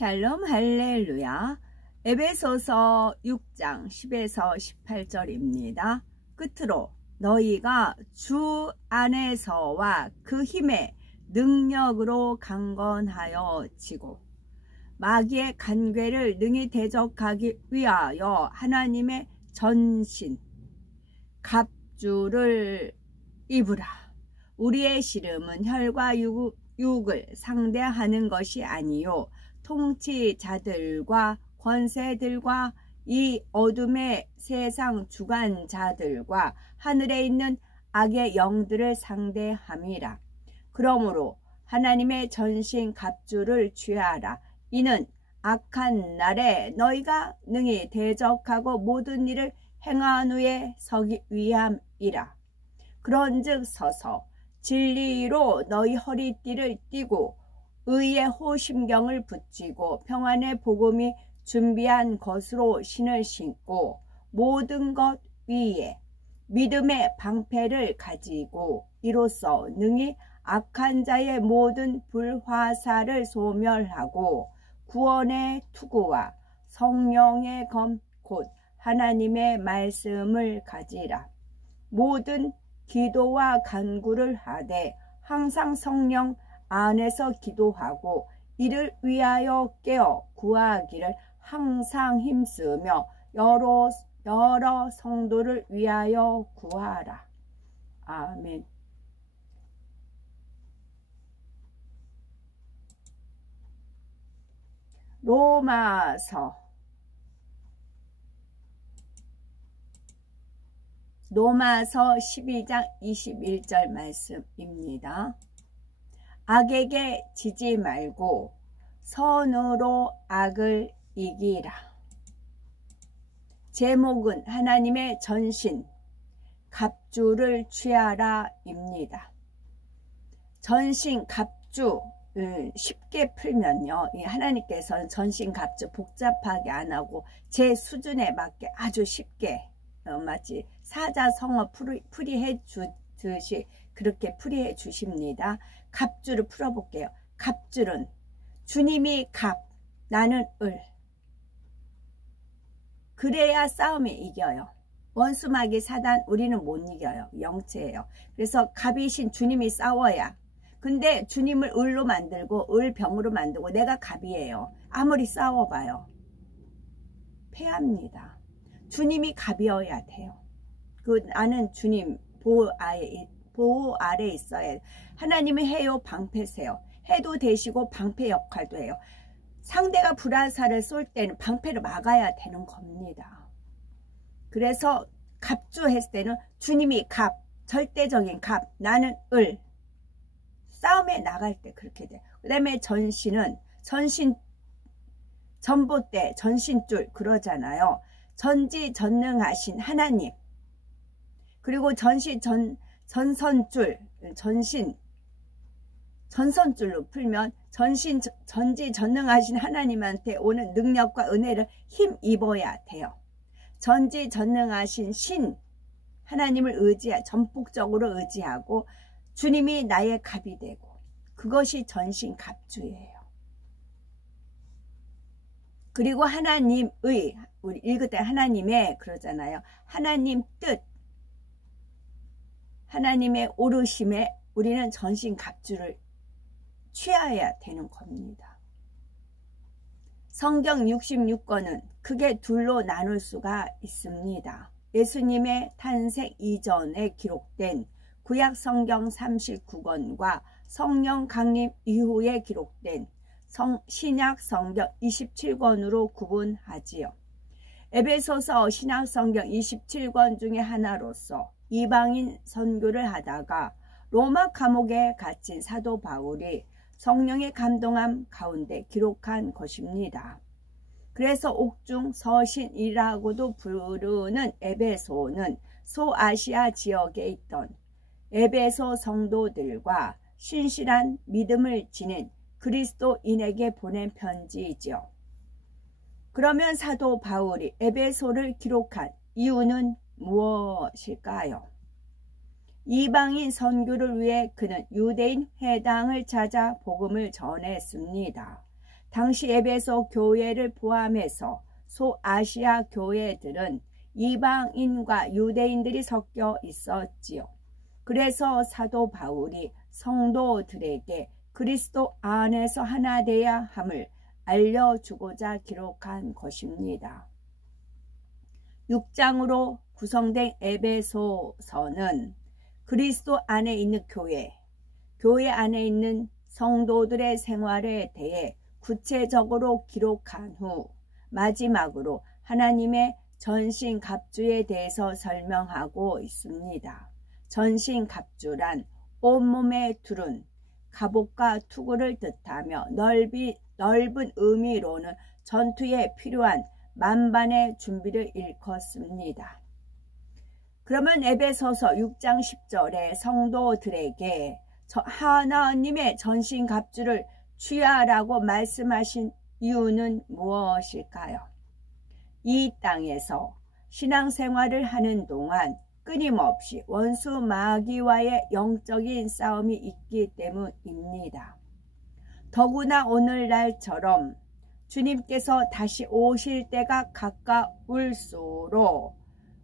샬롬 할렐루야. 에베소서 6장 10에서 18절입니다. 끝으로 너희가 주 안에서와 그 힘의 능력으로 강건하여 지고 마귀의 간궤를 능히 대적하기 위하여 하나님의 전신 갑주를 입으라. 우리의 씨름은 혈과 육을 상대하는 것이 아니요 통치자들과 권세들과 이 어둠의 세상 주관자들과 하늘에 있는 악의 영들을 상대함이라. 그러므로 하나님의 전신 갑주를 취하라. 이는 악한 날에 너희가 능히 대적하고 모든 일을 행한 후에 서기 위함이라. 그런즉 서서 진리로 너희 허리띠를 띠고 의의 호심경을 붙이고 평안의 복음이 준비한 것으로 신을 신고 모든 것 위에 믿음의 방패를 가지고 이로써 능히 악한 자의 모든 불화살을 소멸하고 구원의 투구와 성령의 검 곧 하나님의 말씀을 가지라. 모든 기도와 간구를 하되 항상 성령 안에서 기도하고 이를 위하여 깨어 구하기를 항상 힘쓰며 여러 성도를 위하여 구하라. 아멘. 로마서 12장 21절 말씀입니다. 악에게 지지 말고 선으로 악을 이기라. 제목은 하나님의 전신 갑주를 취하라 입니다. 전신 갑주 쉽게 풀면요, 하나님께서는 전신 갑주 복잡하게 안 하고 제 수준에 맞게 아주 쉽게 마치 사자성어 풀이해 주듯이 그렇게 풀이해 주십니다. 갑주를 풀어볼게요. 갑줄은 주님이 갑, 나는 을. 그래야 싸움에 이겨요. 원수마귀 사단 우리는 못 이겨요. 영체예요. 그래서 갑이신 주님이 싸워야. 근데 주님을 을로 만들고 을병으로 만들고 내가 갑이에요. 아무리 싸워봐요. 패합니다. 주님이 갑이어야 돼요. 나는 주님 보호 아래 있어야 해요. 하나님이 해요 방패세요. 해도 되시고 방패 역할도 해요. 상대가 불화살을 쏠 때는 방패를 막아야 되는 겁니다. 그래서 갑주했을 때는 주님이 갑, 절대적인 갑, 나는 을. 싸움에 나갈 때 그렇게 돼요. 그 다음에 전신은 전봇대, 전신줄 그러잖아요. 전지전능하신 하나님. 그리고 전선줄, 전선줄로 풀면 전지전능하신 하나님한테 오는 능력과 은혜를 힘입어야 돼요. 전지전능하신 신 하나님을 전폭적으로 의지하고 주님이 나의 갑이 되고 그것이 전신 갑주예요. 그리고 하나님의, 우리 읽을 때 하나님의 그러잖아요. 하나님 뜻, 하나님의 오르심에 우리는 전신 갑주를 취해야 되는 겁니다. 성경 66권은 크게 둘로 나눌 수가 있습니다. 예수님의 탄생 이전에 기록된 구약 성경 39권과 성령 강림 이후에 기록된 신약 성경 27권으로 구분하지요. 에베소서 신약 성경 27권 중에 하나로서 이방인 선교를 하다가 로마 감옥에 갇힌 사도 바울이 성령의 감동함 가운데 기록한 것입니다. 그래서 옥중 서신이라고도 부르는 에베소는 소아시아 지역에 있던 에베소 성도들과 신실한 믿음을 지닌 그리스도인에게 보낸 편지이죠. 그러면 사도 바울이 에베소를 기록한 이유는 무엇일까요? 이방인 선교를 위해 그는 유대인 회당을 찾아 복음을 전했습니다. 당시 에베소 교회를 포함해서 소아시아 교회들은 이방인과 유대인들이 섞여 있었지요. 그래서 사도 바울이 성도들에게 그리스도 안에서 하나 되어야 함을 알려주고자 기록한 것입니다. 6장으로 구성된 에베소서는 그리스도 안에 있는 교회 안에 있는 성도들의 생활에 대해 구체적으로 기록한 후 마지막으로 하나님의 전신갑주에 대해서 설명하고 있습니다. 전신갑주란 온몸에 두른 갑옷과 투구를 뜻하며 넓은 의미로는 전투에 필요한 만반의 준비를 일컫습니다. 그러면 에베소서 6장 10절에 성도들에게 하나님의 전신갑주를 취하라고 말씀하신 이유는 무엇일까요? 이 땅에서 신앙생활을 하는 동안 끊임없이 원수 마귀와의 영적인 싸움이 있기 때문입니다. 더구나 오늘날처럼 주님께서 다시 오실 때가 가까울수록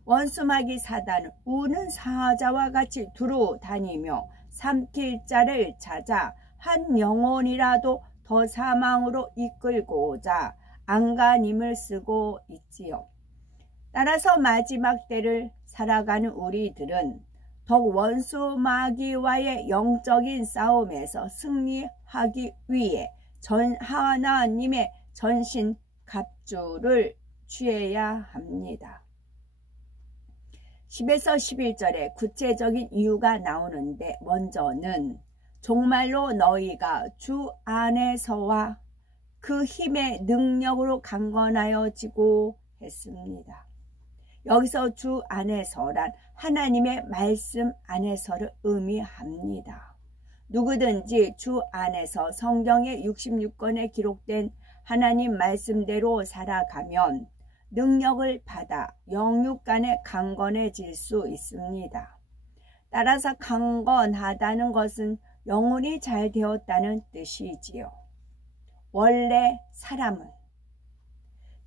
원수 마귀 사단은 우는 사자와 같이 두루 다니며 삼킬 자를 찾아 한 영혼이라도 더 사망으로 이끌고자 안간힘을 쓰고 있지요. 따라서 마지막 때를 살아가는 우리들은 더욱 원수 마귀와의 영적인 싸움에서 승리하기 위해 하나님의 전신 갑주를 취해야 합니다. 10에서 11절에 구체적인 이유가 나오는데 먼저는 정말로 너희가 주 안에서와 그 힘의 능력으로 강건하여지고 했습니다. 여기서 주 안에서란 하나님의 말씀 안에서를 의미합니다. 누구든지 주 안에서 성경의 66권에 기록된 하나님 말씀대로 살아가면 능력을 받아 영육 간에 강건해질 수 있습니다. 따라서 강건하다는 것은 영혼이 잘 되었다는 뜻이지요. 원래 사람은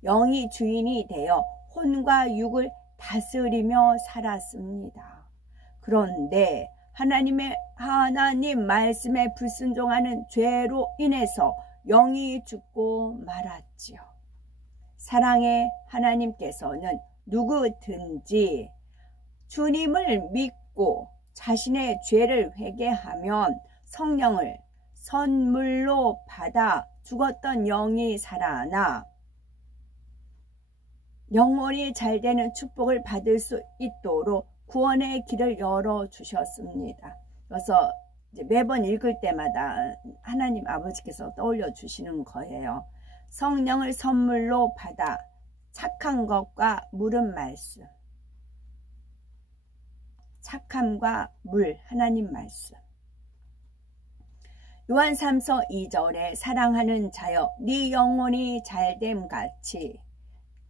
영이 주인이 되어 혼과 육을 다스리며 살았습니다. 그런데 하나님 말씀에 불순종하는 죄로 인해서 영이 죽고 말았지요. 사랑의 하나님께서는 누구든지 주님을 믿고 자신의 죄를 회개하면 성령을 선물로 받아 죽었던 영이 살아나 영혼이 잘되는 축복을 받을 수 있도록 구원의 길을 열어주셨습니다. 그래서 이제 매번 읽을 때마다 하나님 아버지께서 떠올려 주시는 거예요. 성령을 선물로 받아 착한 것과 물은 말씀. 착함과 물, 하나님 말씀. 요한 3서 2절에 사랑하는 자여 네 영혼이 잘됨 같이.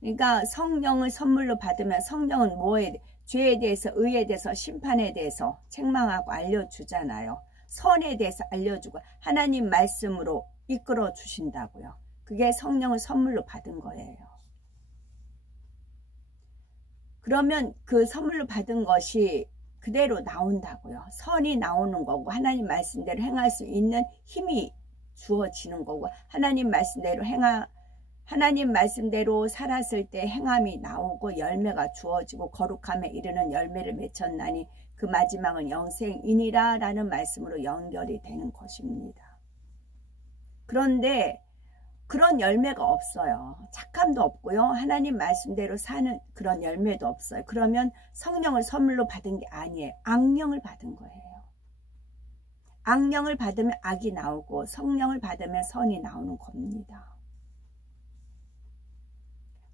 그러니까 성령을 선물로 받으면 성령은 뭐에 죄에 대해서, 의에 대해서, 심판에 대해서 책망하고 알려주잖아요. 선에 대해서 알려주고 하나님 말씀으로 이끌어 주신다고요. 그게 성령을 선물로 받은 거예요. 그러면 그 선물로 받은 것이 그대로 나온다고요. 선이 나오는 거고 하나님 말씀대로 행할 수 있는 힘이 주어지는 거고 하나님 말씀대로 살았을 때 행함이 나오고 열매가 주어지고 거룩함에 이르는 열매를 맺혔나니 그 마지막은 영생이니라 라는 말씀으로 연결이 되는 것입니다. 그런데 그런 열매가 없어요. 착함도 없고요. 하나님 말씀대로 사는 그런 열매도 없어요. 그러면 성령을 선물로 받은 게 아니에요. 악령을 받은 거예요. 악령을 받으면 악이 나오고 성령을 받으면 선이 나오는 겁니다.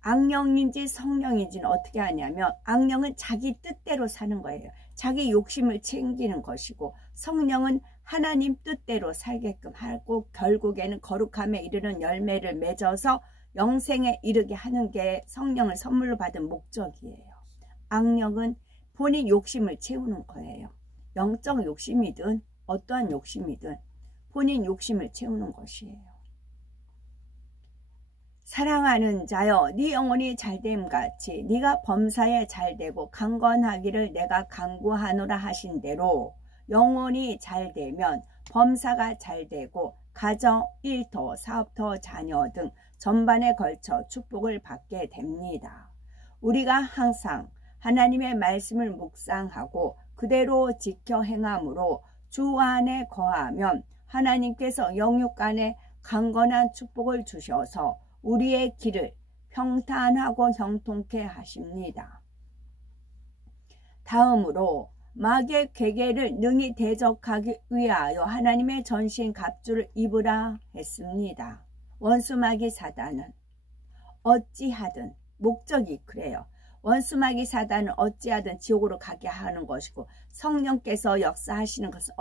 악령인지 성령인지는 어떻게 하냐면 악령은 자기 뜻대로 사는 거예요. 자기 욕심을 챙기는 것이고 성령은 하나님 뜻대로 살게끔 하고 결국에는 거룩함에 이르는 열매를 맺어서 영생에 이르게 하는 게 성령을 선물로 받은 목적이에요. 악령은 본인 욕심을 채우는 거예요. 영적 욕심이든 어떠한 욕심이든 본인 욕심을 채우는 것이에요. 사랑하는 자여, 네 영혼이 잘됨같이 네가 범사에 잘되고 강건하기를 내가 간구하노라 하신 대로 영혼이 잘되면 범사가 잘되고 가정, 일터, 사업터, 자녀 등 전반에 걸쳐 축복을 받게 됩니다. 우리가 항상 하나님의 말씀을 묵상하고 그대로 지켜 행함으로 주 안에 거하면 하나님께서 영육간에 강건한 축복을 주셔서 우리의 길을 평탄하고 형통케 하십니다. 다음으로 마귀의 괴계를 능히 대적하기 위하여 하나님의 전신 갑주를 입으라 했습니다. 원수 마귀 사단은 어찌하든 목적이 그래요. 원수 마귀 사단은 어찌하든 지옥으로 가게 하는 것이고 성령께서 역사하시는 것은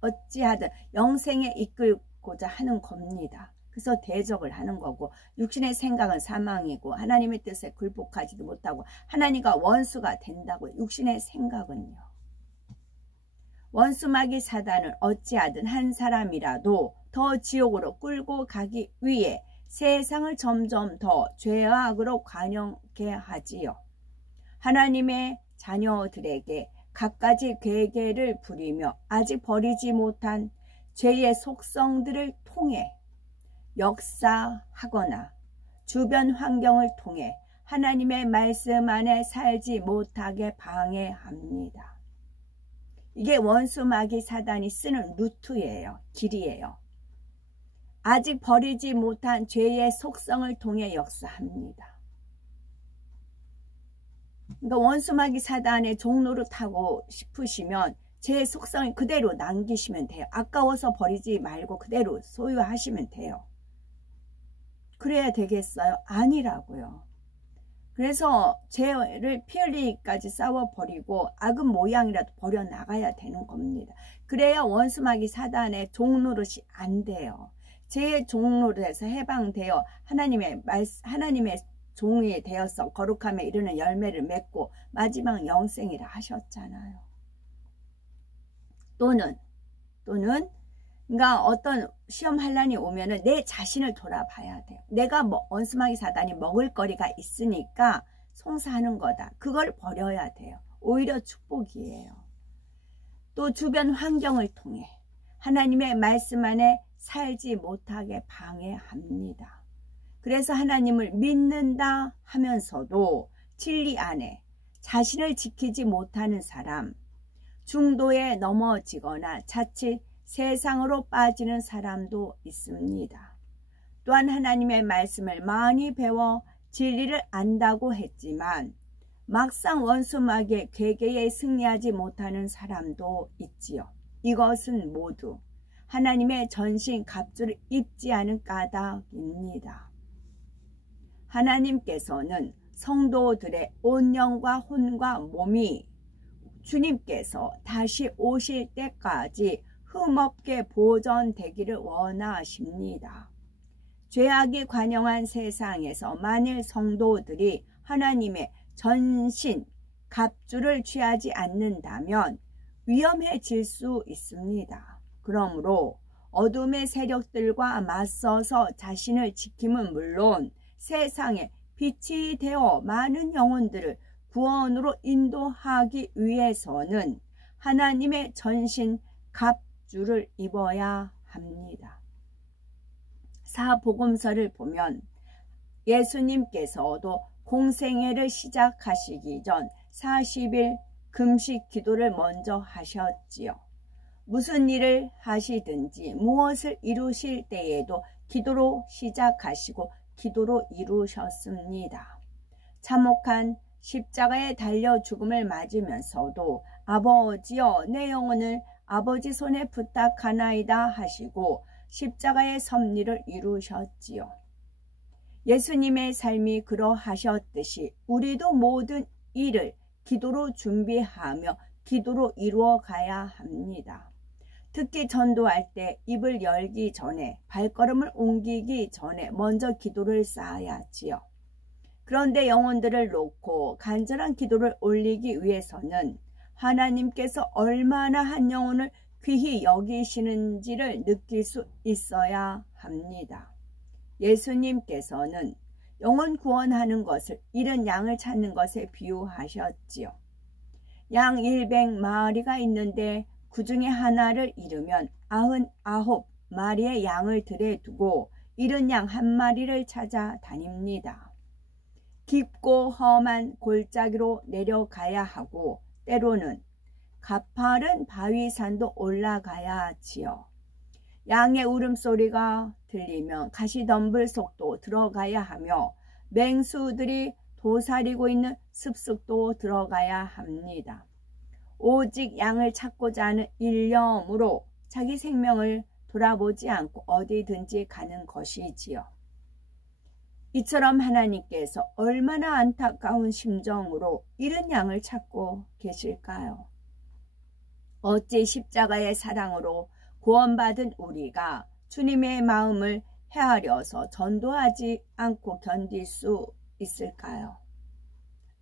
어찌하든 영생에 이끌고자 하는 겁니다. 그래서 대적을 하는 거고 육신의 생각은 사망이고 하나님의 뜻에 굴복하지도 못하고 하나님과 원수가 된다고. 육신의 생각은요. 원수 마귀 사단은 어찌하든 한 사람이라도 더 지옥으로 끌고 가기 위해 세상을 점점 더 죄와 악으로 관영케 하지요. 하나님의 자녀들에게 갖가지 괴계를 부리며 아직 버리지 못한 죄의 속성들을 통해 역사하거나 주변 환경을 통해 하나님의 말씀 안에 살지 못하게 방해합니다. 이게 원수 마귀 사단이 쓰는 루트예요. 길이에요. 아직 버리지 못한 죄의 속성을 통해 역사합니다. 그러니까 원수 마귀 사단의 종로를 타고 싶으시면 죄의 속성을 그대로 남기시면 돼요. 아까워서 버리지 말고 그대로 소유하시면 돼요. 그래야 되겠어요? 아니라고요. 그래서 죄를 피 흘리기까지 싸워버리고 악은 모양이라도 버려나가야 되는 겁니다. 그래야 원수 마귀 사단의 종노릇이 안 돼요. 죄의 종노릇에서 해방되어 하나님의 종이 되어서 거룩함에 이르는 열매를 맺고 마지막 영생이라 하셨잖아요. 또는 그러니까 어떤 시험 환란이 오면은 내 자신을 돌아봐야 돼요. 내가 원수 마귀 사단이 먹을 거리가 있으니까 송사하는 거다. 그걸 버려야 돼요. 오히려 축복이에요. 또 주변 환경을 통해 하나님의 말씀 안에 살지 못하게 방해합니다. 그래서 하나님을 믿는다 하면서도 진리 안에 자신을 지키지 못하는 사람, 중도에 넘어지거나 자칫 세상으로 빠지는 사람도 있습니다. 또한 하나님의 말씀을 많이 배워 진리를 안다고 했지만 막상 원수 마귀의 괴계에 승리하지 못하는 사람도 있지요. 이것은 모두 하나님의 전신 갑주를 입지 않은 까닭입니다. 하나님께서는 성도들의 온 영과 혼과 몸이 주님께서 다시 오실 때까지 흠없게 보존되기를 원하십니다. 죄악이 관영한 세상에서 만일 성도들이 하나님의 전신 갑주를 취하지 않는다면 위험해질 수 있습니다. 그러므로 어둠의 세력들과 맞서서 자신을 지킴은 물론 세상에 빛이 되어 많은 영혼들을 구원으로 인도하기 위해서는 하나님의 전신 갑주를 입어야 합니다. 사복음서를 보면 예수님께서도 공생애를 시작하시기 전 40일 금식 기도를 먼저 하셨지요. 무슨 일을 하시든지 무엇을 이루실 때에도 기도로 시작하시고 기도로 이루셨습니다. 참혹한 십자가에 달려 죽음을 맞으면서도 아버지여 내 영혼을 아버지 손에 부탁하나이다 하시고 십자가의 섭리를 이루셨지요. 예수님의 삶이 그러하셨듯이 우리도 모든 일을 기도로 준비하며 기도로 이루어 가야 합니다. 특히 전도할 때 입을 열기 전에 발걸음을 옮기기 전에 먼저 기도를 쌓아야지요. 그런데 영혼들을 놓고 간절한 기도를 올리기 위해서는 하나님께서 얼마나 한 영혼을 귀히 여기시는지를 느낄 수 있어야 합니다. 예수님께서는 영혼 구원하는 것을 잃은 양을 찾는 것에 비유하셨지요. 양 100마리가 있는데 그 중에 하나를 잃으면 99마리의 양을 들에 두고 잃은 양 1마리를 찾아다닙니다. 깊고 험한 골짜기로 내려가야 하고 때로는 가파른 바위산도 올라가야 하지요. 양의 울음소리가 들리면 가시덤불 속도 들어가야 하며 맹수들이 도사리고 있는 습속도 들어가야 합니다. 오직 양을 찾고자 하는 일념으로 자기 생명을 돌아보지 않고 어디든지 가는 것이지요. 이처럼 하나님께서 얼마나 안타까운 심정으로 잃은 양을 찾고 계실까요? 어찌 십자가의 사랑으로 구원받은 우리가 주님의 마음을 헤아려서 전도하지 않고 견딜 수 있을까요?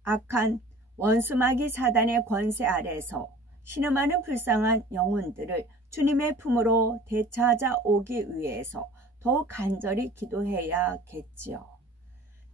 악한 원수마귀 사단의 권세 아래서 신음하는 불쌍한 영혼들을 주님의 품으로 되찾아오기 위해서 더욱 간절히 기도해야겠지요.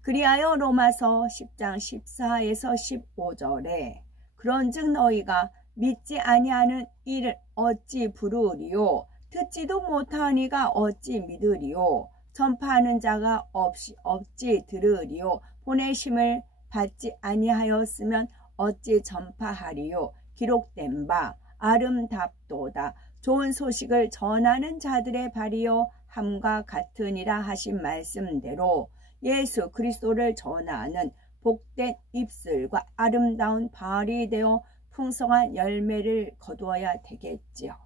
그리하여 로마서 10장 14에서 15절에 그런즉 너희가 믿지 아니하는 이를 어찌 부르리요? 듣지도 못하니가 어찌 믿으리요? 전파하는 자가 어찌 들으리요? 보내심을 받지 아니하였으면 어찌 전파하리요? 기록된 바 아름답도다. 좋은 소식을 전하는 자들의 발이요 함과 같으니라 하신 말씀대로 예수 그리스도를 전하는 복된 입술과 아름다운 발이 되어 풍성한 열매를 거두어야 되겠지요.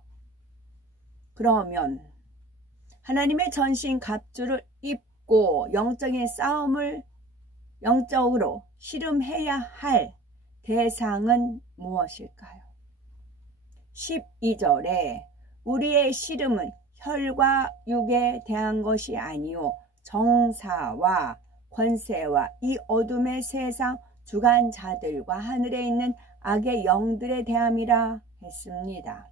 그러면 하나님의 전신 갑주를 입고 영적인 싸움을 영적으로 씨름해야 할 대상은 무엇일까요? 12절에 우리의 씨름은 혈과 육에 대한 것이 아니요 정사와 권세와 이 어둠의 세상 주관자들과 하늘에 있는 악의 영들에 대함이라 했습니다.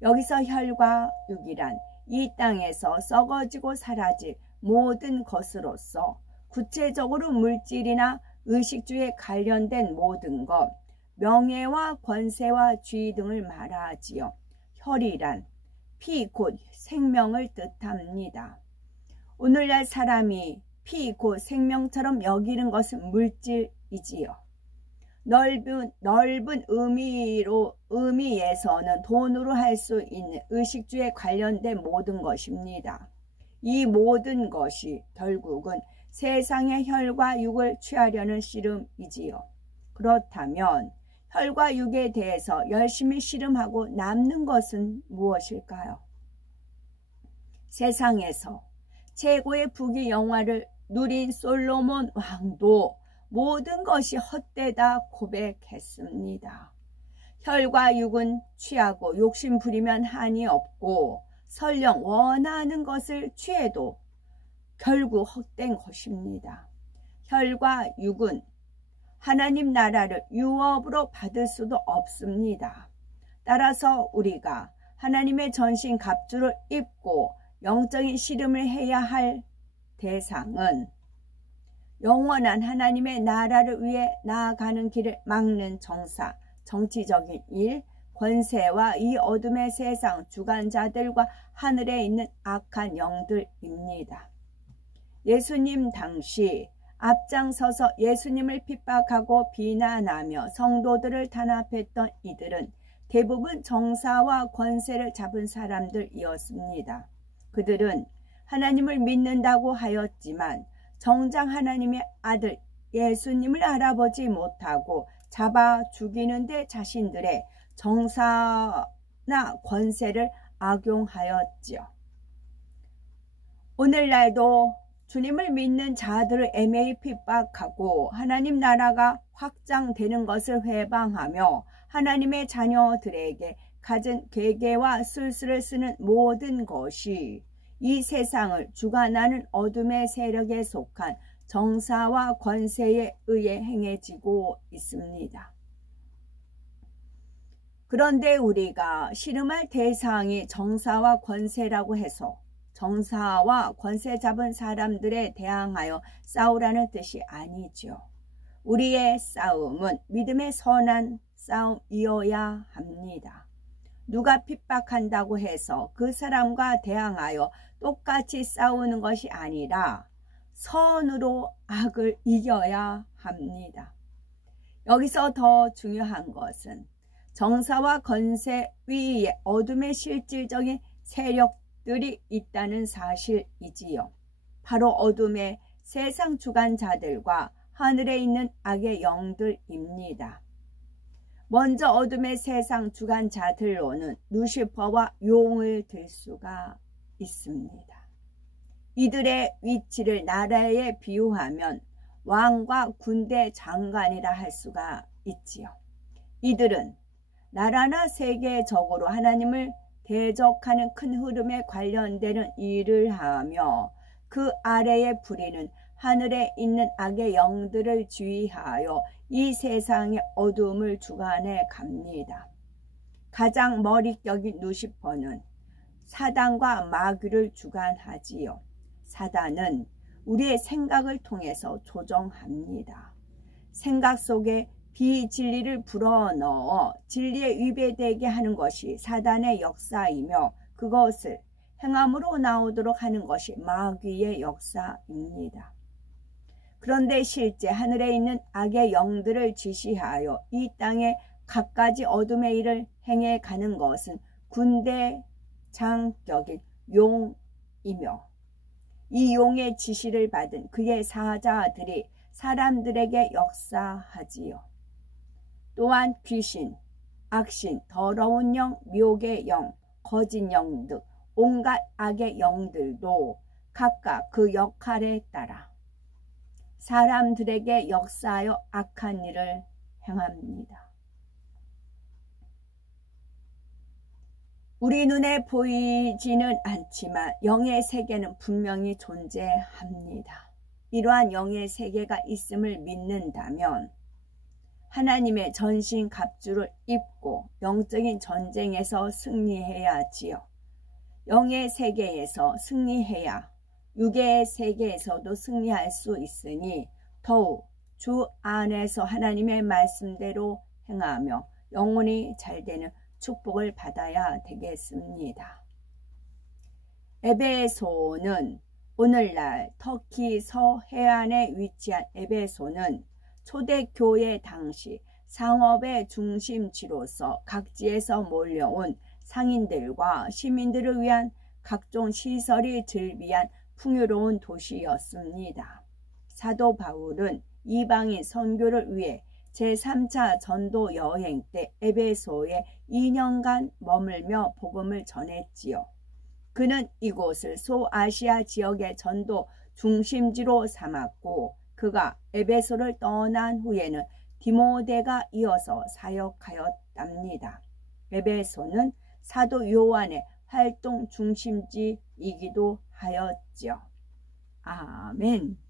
여기서 혈과 육이란 이 땅에서 썩어지고 사라질 모든 것으로서 구체적으로 물질이나 의식주에 관련된 모든 것, 명예와 권세와 지위 등을 말하지요. 혈이란 피 곧 생명을 뜻합니다. 오늘날 사람이 피 곧 생명처럼 여기는 것은 물질이지요. 넓은 의미에서는 돈으로 할 수 있는 의식주에 관련된 모든 것입니다. 이 모든 것이 결국은 세상의 혈과 육을 취하려는 씨름이지요. 그렇다면 혈과 육에 대해서 열심히 씨름하고 남는 것은 무엇일까요? 세상에서 최고의 부귀 영화를 누린 솔로몬 왕도 모든 것이 헛되다 고백했습니다. 혈과 육은 취하고 욕심 부리면 한이 없고 설령 원하는 것을 취해도 결국 헛된 것입니다. 혈과 육은 하나님 나라를 유업으로 받을 수도 없습니다. 따라서 우리가 하나님의 전신 갑주를 입고 영적인 씨름을 해야 할 대상은 영원한 하나님의 나라를 위해 나아가는 길을 막는 정사, 정치적인 일, 권세와 이 어둠의 세상 주관자들과 하늘에 있는 악한 영들입니다. 예수님 당시 앞장서서 예수님을 핍박하고 비난하며 성도들을 탄압했던 이들은 대부분 정사와 권세를 잡은 사람들이었습니다. 그들은 하나님을 믿는다고 하였지만 정작 하나님의 아들 예수님을 알아보지 못하고 잡아 죽이는데 자신들의 정사나 권세를 악용하였지요. 오늘날도 주님을 믿는 자들을 애매히 핍박하고 하나님 나라가 확장되는 것을 회방하며 하나님의 자녀들에게 갖은 계계와 술수를 쓰는 모든 것이 이 세상을 주관하는 어둠의 세력에 속한 정사와 권세에 의해 행해지고 있습니다. 그런데 우리가 씨름할 대상이 정사와 권세라고 해서 정사와 권세 잡은 사람들에 대항하여 싸우라는 뜻이 아니죠. 우리의 싸움은 믿음의 선한 싸움이어야 합니다. 누가 핍박한다고 해서 그 사람과 대항하여 똑같이 싸우는 것이 아니라 선으로 악을 이겨야 합니다. 여기서 더 중요한 것은 정사와 권세 위에 어둠의 실질적인 세력들이 있다는 사실이지요. 바로 어둠의 세상 주관자들과 하늘에 있는 악의 영들입니다. 먼저 어둠의 세상 주관자들로는 루시퍼와 용을 들 수가 있습니다. 이들의 위치를 나라에 비유하면 왕과 군대 장관이라 할 수가 있지요. 이들은 나라나 세계적으로 하나님을 대적하는 큰 흐름에 관련되는 일을 하며 그 아래에 부리는 하늘에 있는 악의 영들을 주의하여 이 세상의 어둠을 주관해 갑니다. 가장 머릿격인 루시퍼는 사단과 마귀를 주관하지요. 사단은 우리의 생각을 통해서 조정합니다. 생각 속에 비진리를 불어넣어 진리에 위배되게 하는 것이 사단의 역사이며 그것을 행함으로 나오도록 하는 것이 마귀의 역사입니다. 그런데 실제 하늘에 있는 악의 영들을 지시하여 이 땅에 갖가지 어둠의 일을 행해 가는 것은 군대 장격인 용이며 이 용의 지시를 받은 그의 사자들이 사람들에게 역사하지요. 또한 귀신, 악신, 더러운 영, 묘의 영, 거짓 영 등 온갖 악의 영들도 각각 그 역할에 따라 사람들에게 역사하여 악한 일을 행합니다. 우리 눈에 보이지는 않지만 영의 세계는 분명히 존재합니다. 이러한 영의 세계가 있음을 믿는다면 하나님의 전신 갑주를 입고 영적인 전쟁에서 승리해야지요. 영의 세계에서 승리해야 육의 세계에서도 승리할 수 있으니 더욱 주 안에서 하나님의 말씀대로 행하며 영혼이 잘되는 축복을 받아야 되겠습니다. 에베소는 오늘날 터키 서해안에 위치한 에베소는 초대교회 당시 상업의 중심지로서 각지에서 몰려온 상인들과 시민들을 위한 각종 시설이 즐비한 풍요로운 도시였습니다. 사도 바울은 이방인 선교를 위해 제3차 전도 여행 때 에베소에 2년간 머물며 복음을 전했지요. 그는 이곳을 소아시아 지역의 전도 중심지로 삼았고 그가 에베소를 떠난 후에는 디모데가 이어서 사역하였답니다. 에베소는 사도 요한의 활동 중심지이기도 하였죠. 아멘.